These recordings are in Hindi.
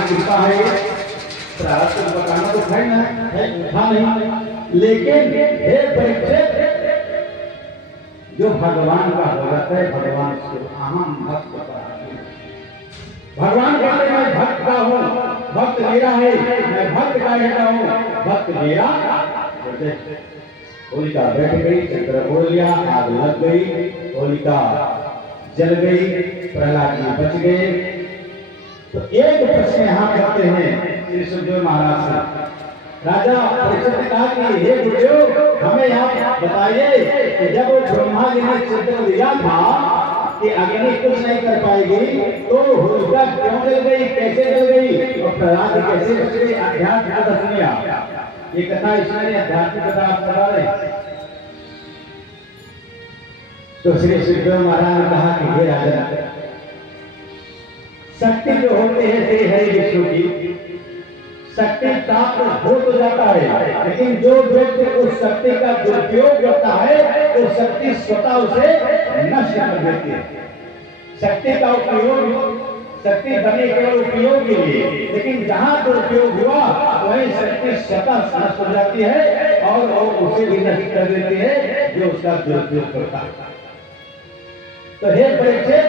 की कृपा है, प्रारब्ध बताना तो है ना, है था नहीं, लेकिन हे परीक्षित, जो भगवान का भगत है, भगवान से अहम भक्त पराधीन। भगवान कहते हैं मैं भक्त का हूँ, भक्त मेरा है, मैं भक्त का बेटा हूँ, भक्त मेरा। होलिका बैठ गई, चंद्र बोल लिया, आग लग गई, होलिका जल गई, प्रहलाद जी बच गए। तो एक प्रश्न यहाँ करते हैं श्री सुखदेव महाराज से। राजा परीक्षित ने कहा कि हे गुरुदेव, हमें आप बताइए कि जब ब्रह्मा जी ने चित्र दिया था कि अग्नि कुछ नहीं कर पाएगी, तो होलिका क्यों जल गई, कैसे जल गई, और प्रहलाद कैसे बच गए? अध्यात्म कथा सुनिए, ये कथा इसमें अध्यात्मिक कथा आप बता रहे। तो श्री सुखदेव महाराज ने कहा कि हे राजा, शक्ति जो होते हैं श्री हरि विष्णु की, शक्ति प्राप्त हो तो जाता है, लेकिन जो व्यक्ति उस शक्ति का दुरुपयोग करता है तो शक्ति स्वतः उसे नष्ट कर देती है। शक्ति का उपयोग, शक्ति बने केवल उपयोग के लिए, लेकिन जहां दुरुपयोग हुआ वही शक्ति स्वतः नष्ट हो जाती है और उसे भी नष्ट कर देती है जो उसका दुरुपयोग करता है। तो हे परीक्षित,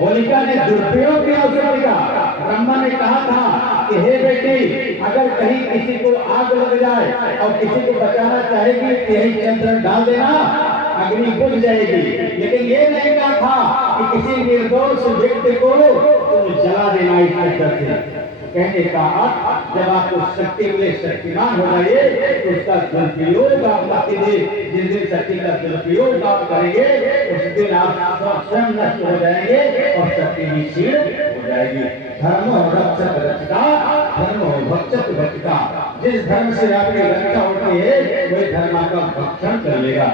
होलिका ने दुरुपयोग किया उस शक्ति का। ब्रह्मा ने कहा था कि हे बेटी, अगर कहीं किसी को आग लग जाए और किसी को बचाना चाहेगी तो यही चंद्र डाल देना, अग्नि बुझ जाएगी। लेकिन ये नहीं कहा था कि किसी निर्दोष व्यक्ति को तुम जला देना इस चंद्र से। कहने का अर्थ, जब आपको शक्ति मिले, शक्तिमान हो जाइए, तो उसका दुरुपयोग आप करते थे। जिस दिन शक्ति का दुरुपयोग आप करेंगे उस दिन आप स्वयं नष्ट हो जाएंगे और शक्ति भी क्षीण हो जाएगी। धर्म रक्षक रक्षिता, धर्म भक्षक भक्षिता। जिस धर्म से आपकी रक्षा होती है वही धर्म का भक्षण कर लेगा।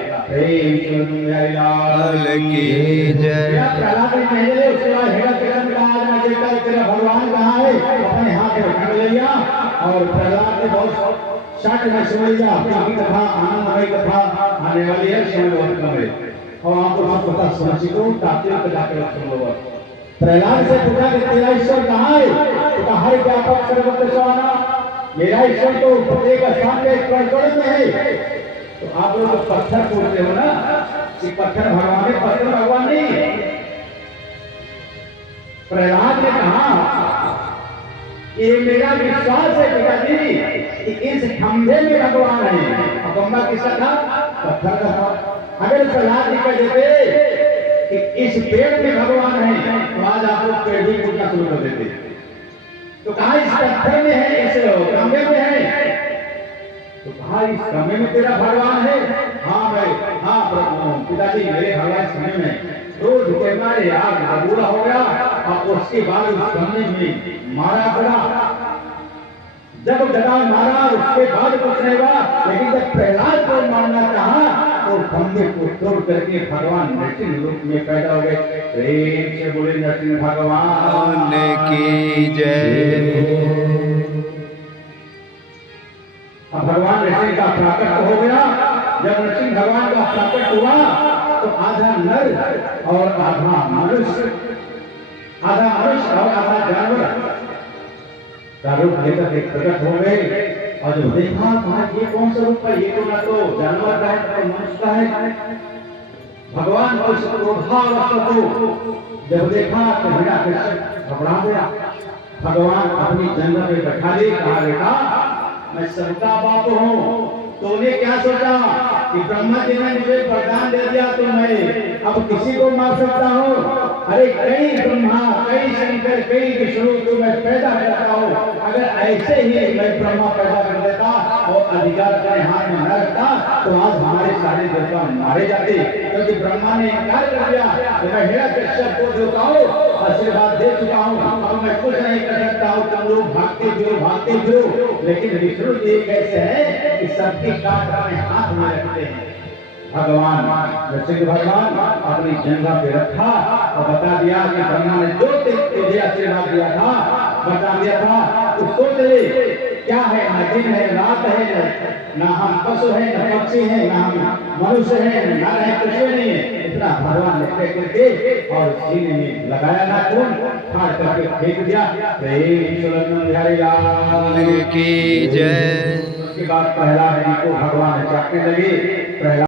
प्रहलाद ने पहले उसके बाद हिरण्यकश्यप का आज मैं देखता तेरा भगवान कहाँ है, अपने हाथ में पकड़ लिया और प्रहलाद ने बहुत शर्ट में सुन लिया। अपनी कथा आनंदमय कथा आने वाली है, समय बहुत कम है और आपको सब पता समझो तात्विक जाकर सुन लो। प्रहलाद से पूछा कि तेरा ईश्वर कहाँ है? तो हर व्यापक सर्वत्र सवाना, मेरा ईश्वर तो प्रत्येक स्थान में कण में है। तो आप लोग तो पत्थर पूछते हो ना कि पत्थर भगवान है, पत्थर भगवान नहीं। प्रहलाद ने कहा ये मेरा विश्वास है पिताजी कि इस खंभे में भगवान है। खंभा किसका था? पत्थर का था। अगर प्रहलाद जी कह देते कि इस पेड़ में भगवान है तो आज आप लोग पेड़ भी पूछना शुरू कर देते। तो कहा इस पत्थर में है, इस खंभे में है। तो कहा इस खंभे में तेरा भगवान है? हाँ भाई, हाँ पिताजी मेरे भगवान समय में रोज के मारे आग बबूला हो गया और उसके बाद उस खंभे में मारा पड़ा। जब गदा मारा उसके बाद कुछ नहीं हुआ, लेकिन जब प्रहलाद को मारना चाहा तो खंभे को तोड़ करके भगवान नरसिंह रूप में पैदा हो गए। प्रेम से बोले नरसिंह भगवान की जय। अब भगवान नरसिंह का प्राकट हो गया। जब नरसिंह भगवान का प्राकट हुआ तो आधा नर और आधा मनुष्य, आधा मनुष्य और आधा जानवर का रूप लेकर के प्रकट हो गए। और जब देखा ये कौन सा रूप है, ये तो ना तो जानवर का है तो मनुष्य का है। भगवान को जब देखा तो हिरण्यकश्यप घबरा गया। भगवान अपनी जंगल में बैठा ले, कहा बेटा मैं सबका बाप हूँ। तो उन्हें क्या सोचा कि ब्रह्मा जी ने मुझे वरदान दे दिया तो मैं अब किसी को मार सकता हूँ। अरे कई ब्रह्मा, कई शंकर, कई विष्णु को मैं पैदा करता हूँ। अगर ऐसे ही मैं ब्रह्मा पैदा कर देता और अधिकार अपने हाथ में न रखता तो आज हमारे सारे देवता मारे जाते, क्योंकि ब्रह्मा ने इनकार कर दिया। तो मैं हिरण्यकश्यप को देता हूँ, आशीर्वाद दे चुका हूँ, अब मैं कुछ नहीं कर सकता हूँ। तुम लोग भागते फिरो। लेकिन विष्णु जी कैसे है कि सबकी काट अपने हाथ में रखते हैं। भगवान नरसिंह भगवान अपनी जंघा पे रखा और बता दिया कि ब्रह्मा ने जो तुझे आशीर्वाद दिया था, बता दिया था, तो सोच ले क्या है, ना दिन है रात है, ना हम पशु है, ना पक्षी है, ना हम मनुष्य है, ना है, कुछ भी नहीं है। इतना भगवान ने तय करके और सीने में लगाया ना खून, फाड़ करके फेंक दिया। प्रेम सुरन बिहारी लाल की जय। उसके बाद प्रहलाद जी को भगवान चाटने लगे। प्रहलाद